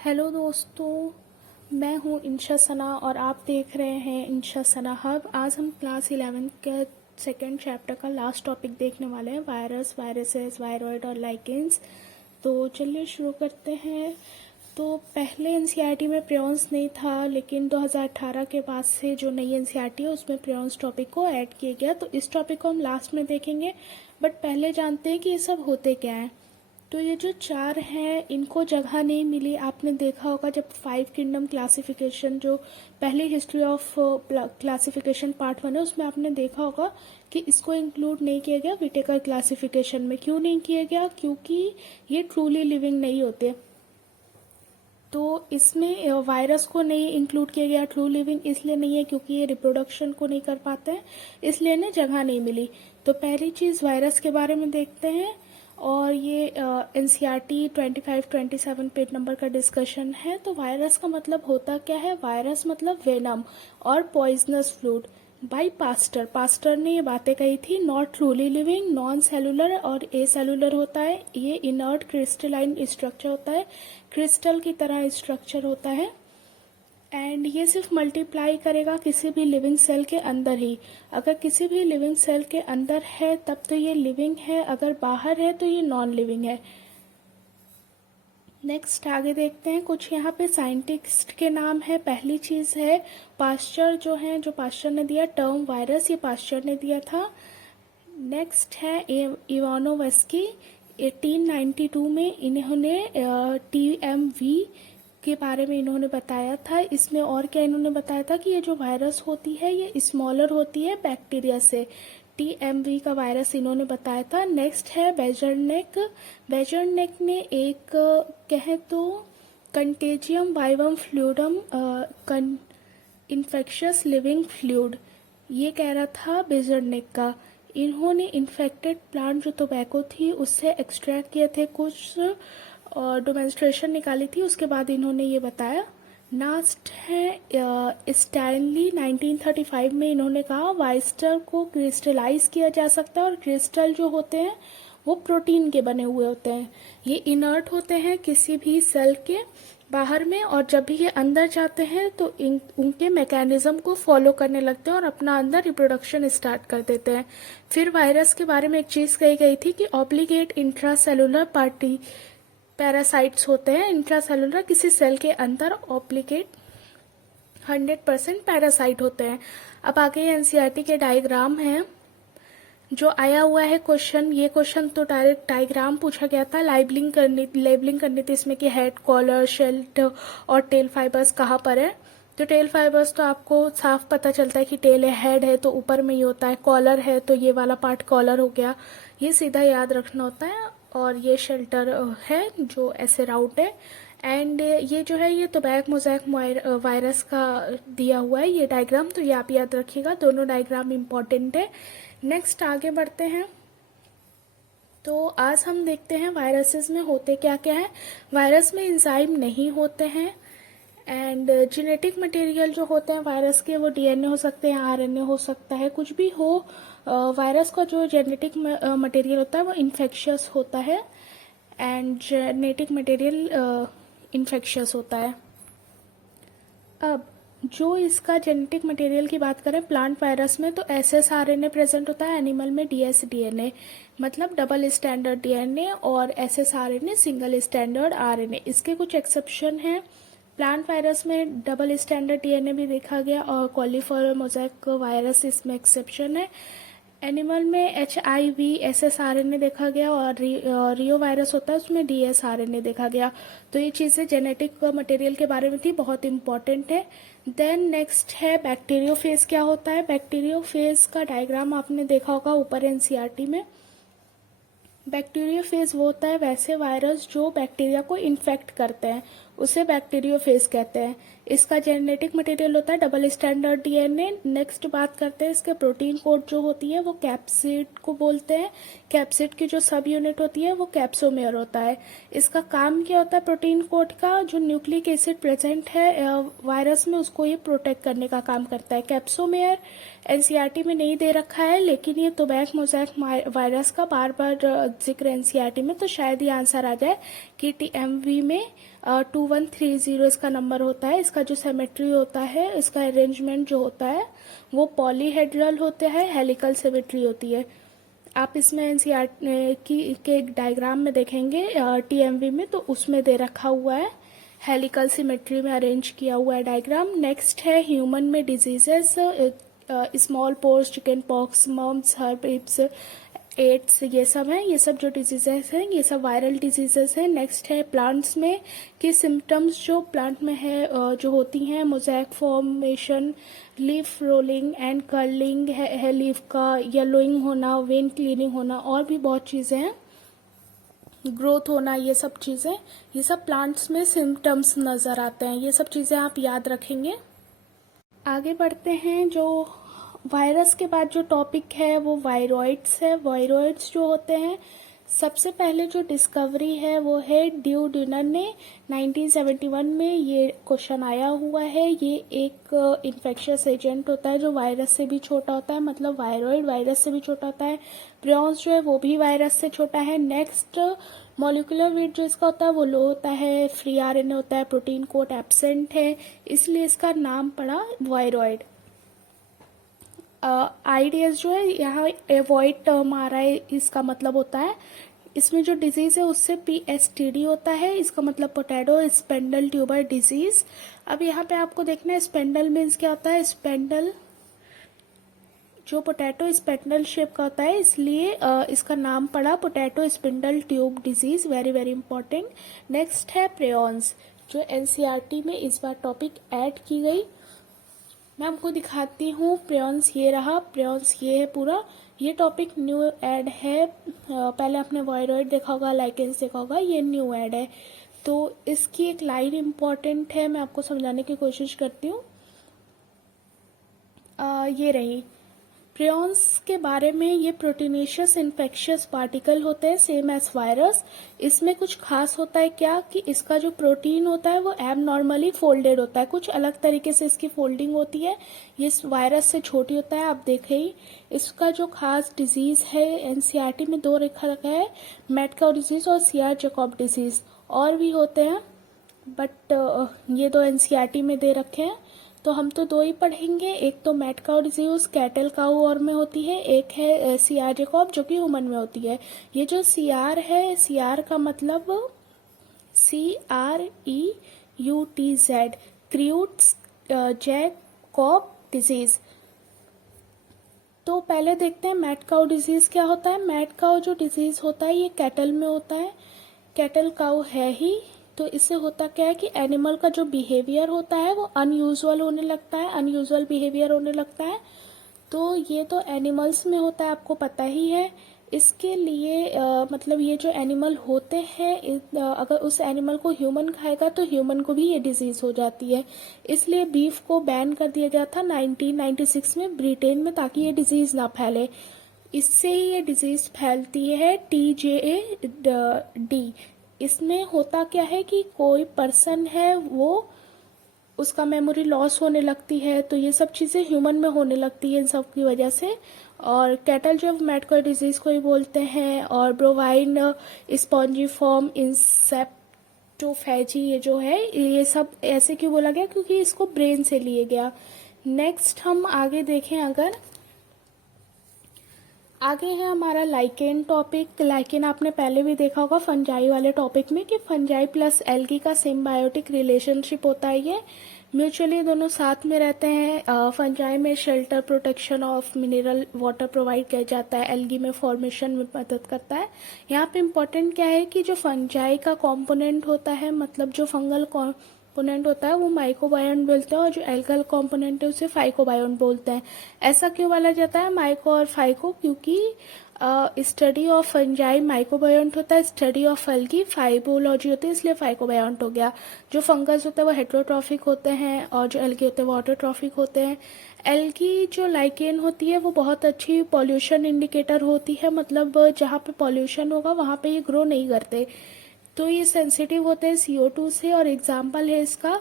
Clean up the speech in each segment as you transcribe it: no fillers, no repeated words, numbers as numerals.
Hello दोस्तों, मैं हूँ इंशा सना और आप देख रहे हैं इंशा सना हब। आज हम क्लास 11 के सेकेंड चैप्टर का लास्ट टॉपिक देखने वाले हैं, वायरस, वायरसेस, वायरॉइड और लाइकेंस। तो चलिए शुरू करते हैं। तो पहले एनसीईआरटी में प्रियॉन्स नहीं था, लेकिन 2018 के बाद से जो नई एनसीईआरटी है उसमें प्रियॉन्स टॉपिक को ऐड किया गया। तो इस टॉपिक को हम लास्ट में देखेंगे, बट पहले जानते हैं कि ये सब होते क्या हैं। तो ये जो चार हैं इनको जगह नहीं मिली। आपने देखा होगा जब 5 किंगडम क्लासिफिकेशन, जो पहली हिस्ट्री ऑफ क्लासिफिकेशन पार्ट 1 है, उसमें आपने देखा होगा कि इसको इंक्लूड नहीं किया गया विटेकर क्लासिफिकेशन में। क्यों नहीं किया गया? क्योंकि ये ट्रूली लिविंग नहीं होते। तो इसमें वायरस को नहीं इंक्लूड किया गया। ट्रू लिविंग इसलिए नहीं है क्योंकि ये रिप्रोडक्शन को नहीं कर पाते हैं, इसलिए इन्हें जगह नहीं मिली। तो पहली चीज़ वायरस के बारे में देखते हैं, और ये एनसीईआरटी 25-27 पेज नंबर का डिस्कशन है। तो वायरस का मतलब होता क्या है? वायरस मतलब वेनम और पॉइजनस फ्लूइड। बाई पास्टर ने ये बातें कही थी। Not truly living, non cellular और ए सेलुलर होता है। ये इनर्ट क्रिस्टलाइन स्ट्रक्चर होता है, क्रिस्टल की तरह स्ट्रक्चर होता है। एंड ये सिर्फ मल्टीप्लाई करेगा किसी भी लिविंग सेल के अंदर ही। अगर किसी भी लिविंग सेल के अंदर है तब तो ये लिविंग है, अगर बाहर है तो ये नॉन लिविंग है। नेक्स्ट आगे देखते हैं। कुछ यहाँ पे साइंटिस्ट के नाम है। पहली चीज़ है पास्चर, जो पास्चर ने दिया टर्म वायरस, ये पास्चर ने दिया था। नेक्स्ट है इवानोवस्की। 1892 में इन्होंने TMV के बारे में इन्होंने बताया था। इसमें और क्या इन्होंने बताया था कि ये जो वायरस होती है ये स्मॉलर होती है बैक्टीरिया से। TMV का वायरस इन्होंने बताया था। नेक्स्ट है बेजरनेक ने एक कहें तो contagium vivum fluidum infectious living fluid, ये कह रहा था बेजरनेक का। इन्होंने इन्फेक्टेड प्लांट जो टोबैको थी उससे एक्सट्रैक्ट किए थे कुछ और डेमोन्स्ट्रेशन निकाली थी, उसके बाद इन्होंने ये बताया। लास्ट है स्टैनली। 1935 में इन्होंने कहा वाइस्टर को क्रिस्टलाइज किया जा सकता है, और क्रिस्टल जो होते हैं वो प्रोटीन के बने हुए होते हैं। ये इनर्ट होते हैं किसी भी सेल के बाहर में, और जब भी ये अंदर जाते हैं तो उनके मैकेनिज्म को फॉलो करने लगते हैं और अपना अंदर रिप्रोडक्शन स्टार्ट कर देते हैं। फिर वायरस के बारे में एक चीज़ कही गई थी कि ऑब्लिगेट इंट्रासेलुलर पार्टी पैरासाइट्स होते हैं। इंट्रासेलुलर किसी सेल के अंदर ऑब्लिगेट 100% पैरासाइट होते हैं। अब आगे एनसीईआरटी के डायग्राम हैं जो आया हुआ है क्वेश्चन। ये क्वेश्चन तो डायरेक्ट डायग्राम पूछा गया था। लेबलिंग करनी थी इसमें कि हेड, कॉलर, शेल्ट और टेल फाइबर्स कहाँ पर है। तो टेल फाइबर्स तो आपको साफ पता चलता है कि टेल है, हेड है तो ऊपर में ही होता है, कॉलर है तो ये वाला पार्ट कॉलर हो गया, ये सीधा याद रखना होता है। और ये शेल्टर है जो ऐसे राउट है। एंड ये जो है ये टोबैक मोज़ैक वायरस का दिया हुआ है ये डायग्राम, तो ये आप याद रखिएगा, दोनों डायग्राम इम्पॉर्टेंट है। नेक्स्ट आगे बढ़ते हैं। तो आज हम देखते हैं वायरसेस में होते क्या क्या है। वायरस में एंजाइम नहीं होते हैं। एंड जेनेटिक मटेरियल जो होते हैं वायरस के, वो डीएनए हो सकते हैं, आरएनए हो सकता है, कुछ भी हो। वायरस का जो जेनेटिक मटेरियल होता है वो इन्फेक्शियस होता है, एंड जेनेटिक मटेरियल इन्फेक्शियस होता है। अब जो इसका जेनेटिक मटेरियल की बात करें प्लांट वायरस में, तो SSRNA प्रेजेंट होता है, एनिमल में dsDNA, मतलब डबल स्टैंडर्ड डीएनए, और SSRNA सिंगल स्टैंडर्ड आरएनए। इसके कुछ एक्सेप्शन हैं। प्लांट वायरस में डबल स्टैंडर्ड डीएनए भी देखा गया, और कॉलीफॉर्म मोज़ैक वायरस इसमें एक्सेप्शन है। एनिमल में HIV SSRNA देखा गया, और रियो वायरस होता है उसमें DSRNA देखा गया। तो ये चीज़ें जेनेटिक मटेरियल के बारे में थी, बहुत इंपॉर्टेंट है। देन नेक्स्ट है बैक्टीरियोफेज क्या होता है। बैक्टीरियोफेज का डायग्राम आपने देखा होगा ऊपर एनसीईआरटी में। बैक्टीरियोफेज वो होता है वैसे वायरस जो बैक्टीरिया को इन्फेक्ट करते हैं, उसे बैक्टीरियोफेज कहते हैं। इसका जेनेटिक मटेरियल होता है डबल स्टैंडर्ड डीएनए। नेक्स्ट बात करते हैं इसके प्रोटीन कोड जो होती है वो कैप्सिड को बोलते हैं। कैप्सिड की जो सब यूनिट होती है वो कैप्सोमेयर होता है। इसका काम क्या होता है प्रोटीन कोड का? जो न्यूक्लिक एसिड प्रेजेंट है वायरस में उसको ये प्रोटेक्ट करने का काम करता है। कैप्सोमेयर एनसीईआरटी में नहीं दे रखा है, लेकिन ये टोबैक मोज़ैक वायरस का बार बार जिक्र एनसीईआरटी में, तो शायद ये आंसर आ जाए कि TMV में 2130 इसका नंबर होता है। इसका जो सिमेट्री होता है, इसका अरेंजमेंट जो होता है वो पॉलीहेड्रल होते हैं, हेलिकल सिमेट्री होती है। आप इसमें एनसीईआर के एक डायग्राम में देखेंगे टीएमवी में, तो उसमें दे रखा हुआ है, हेलिकल सिमेट्री में अरेंज किया हुआ है डायग्राम। नेक्स्ट है ह्यूमन में diseases, smallpox, chickenpox, mumps, herpes, AIDS, ये सब हैं। ये सब जो डिजीजेस हैं ये सब वायरल डिजीजेस हैं। नेक्स्ट है प्लांट्स में कि सिम्टम्स जो प्लांट में है जो होती हैं, mosaic formation, leaf rolling and curling है लीफ का, येलोइंग होना, वेन क्लीनिंग होना, और भी बहुत चीज़ें हैं, ग्रोथ होना, ये सब चीज़ें, ये सब प्लांट्स में सिम्टम्स नज़र आते हैं। ये सब चीज़ें आप याद रखेंगे। आगे बढ़ते हैं। जो वायरस के बाद जो टॉपिक है वो वायरॉइड्स है। वायरॉइड्स जो होते हैं, सबसे पहले जो डिस्कवरी है वो है ड्यू डिनर ने 1971 में। ये क्वेश्चन आया हुआ है। ये एक इन्फेक्शियस एजेंट होता है जो वायरस से भी छोटा होता है, मतलब वायरॉइड वायरस से भी छोटा होता है। प्रियॉन्स जो है वो भी वायरस से छोटा है। नेक्स्ट मॉलिक्यूलर वेट जो इसका होता है वो लो होता है, फ्री आरएनए होता है, प्रोटीन कोट एब्सेंट है, इसलिए इसका नाम पड़ा वायरॉइड। आईडीएस जो है यहाँ एवॉइड टर्म आ रहा है, इसका मतलब होता है इसमें जो डिजीज है उससे पीएसटीडी होता है, इसका मतलब पोटैटो स्पेंडल ट्यूबर डिजीज। अब यहाँ पे आपको देखना है स्पेंडल मीन्स क्या होता है। स्पेंडल जो पोटैटो स्पेंडल शेप का होता है, इसलिए इसका नाम पड़ा potato spindle tube disease. Very very important. Next है प्रेयॉन्स, जो एनसीईआरटी में इस बार टॉपिक ऐड की गई। मैं आपको दिखाती हूँ। प्रेयॉन्स ये रहा, प्रेयॉन्स ये है पूरा। ये टॉपिक न्यू ऐड है। पहले आपने वायरॉइड देखा होगा, लाइकेंस देखा होगा, ये न्यू ऐड है। तो इसकी एक लाइन इम्पॉर्टेंट है, मैं आपको समझाने की कोशिश करती हूँ। ये रही प्रियॉन्स के बारे में। ये प्रोटीनेशियस इन्फेक्शियस पार्टिकल होते हैं, सेम एज वायरस। इसमें कुछ खास होता है क्या कि इसका जो प्रोटीन होता है वो एबनॉर्मली फोल्डेड होता है, कुछ अलग तरीके से इसकी फोल्डिंग होती है। ये वायरस से छोटी होता है, आप देखें ही। इसका जो खास डिजीज है एनसीईआरटी में दो रखा है, मैड काउ डिजीज और सीआर जैकब डिजीज। और भी होते हैं बट ये दो एनसीईआरटी में दे रखे हैं, तो हम तो दो ही पढ़ेंगे। एक तो mad cow disease cattle cow और में होती है, एक है सीआर जैकब जो कि ह्यूमन में होती है। ये जो सीआर है, सीआर का मतलब CREUTZ, क्रूट्स जैकब डिजीज। तो पहले देखते हैं मैड काउ डिजीज क्या होता है। मैड काउ जो डिजीज होता है ये कैटल में होता है, कैटल काउ है ही। तो इससे होता क्या है कि एनिमल का जो बिहेवियर होता है वो अनयूजुअल होने लगता है, अनयूजुअल बिहेवियर होने लगता है। तो ये तो एनिमल्स में होता है, आपको पता ही है। इसके लिए मतलब ये जो एनिमल होते हैं, अगर उस एनिमल को ह्यूमन खाएगा तो ह्यूमन को भी ये डिजीज हो जाती है। इसलिए बीफ को बैन कर दिया गया था 1996 में ब्रिटेन में, ताकि ये डिजीज ना फैले। इससे ही ये डिजीज फैलती है TJAD। इसमें होता क्या है कि कोई पर्सन है वो उसका मेमोरी लॉस होने लगती है, तो ये सब चीज़ें ह्यूमन में होने लगती है इन सब की वजह से। और कैटल जो मैड काउ डिजीज को ही बोलते हैं। और ब्रोवाइन स्पॉन्जीफॉर्म इंसेप्टोफेजी, ये जो है ये सब ऐसे क्यों बोला गया, क्योंकि इसको ब्रेन से लिए गया। नेक्स्ट हम आगे देखें, अगर आगे है हमारा लाइकेन टॉपिक। लाइकेन आपने पहले भी देखा होगा फंजाई वाले टॉपिक में कि फंजाई प्लस एल्गी का सिम्बायोटिक रिलेशनशिप होता है। ये म्यूचुअली दोनों साथ में रहते हैं। फंजाई में shelter, protection of mineral water provide किया जाता है, एल्गी में फॉर्मेशन में मदद करता है। यहाँ पे इम्पोर्टेंट क्या है कि जो फंजाई का कॉम्पोनेंट होता है, मतलब जो फंगल कॉम्पोनेंट होता है वो माइकोबायोन बोलते हैं, और जो एल्गल कॉम्पोनेंट है उसे फाइकोबायोन बोलते हैं। ऐसा क्यों बोला जाता है माइको और फाइको, क्योंकि स्टडी ऑफ फंजाई माइकोबायोंट होता है, स्टडी ऑफ एल्गी फाइबोलॉजी होती है, इसलिए फाइकोबायोंट हो गया। जो फंगस होता है वो हेट्रोट्रॉफिक होते हैं और जो एल्गी होते हैं वो ऑटोट्रॉफिक होते हैं। एल्गी जो लाइकेन होती है वो बहुत अच्छी पॉल्यूशन इंडिकेटर होती है, मतलब जहाँ पे पॉल्यूशन होगा वहाँ पे ये ग्रो नहीं करते, तो ये सेंसिटिव होते हैं CO2 से। और एग्जाम्पल है इसका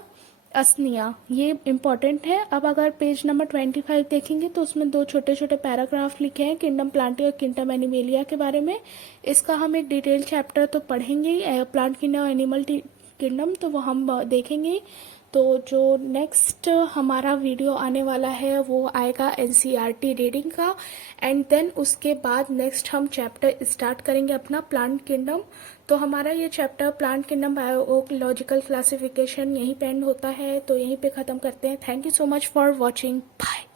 असनिया, ये इम्पॉर्टेंट है। अब अगर पेज नंबर 25 देखेंगे तो उसमें दो छोटे छोटे पैराग्राफ लिखे हैं किंगडम प्लांटी और किंगडम एनिमेलिया के बारे में। इसका हम एक डिटेल चैप्टर तो पढ़ेंगे ही, प्लांट किंगडम और एनिमल किंगडम, तो वो हम देखेंगे। तो जो नेक्स्ट हमारा वीडियो आने वाला है वो आएगा एनसीईआरटी रीडिंग का, एंड देन उसके बाद नेक्स्ट हम चैप्टर स्टार्ट करेंगे अपना प्लांट किंगडम। तो हमारा ये chapter plant kingdom biological classification यहीं पे एंड होता है, तो यहीं पे ख़त्म करते हैं। Thank you so much for watching, bye.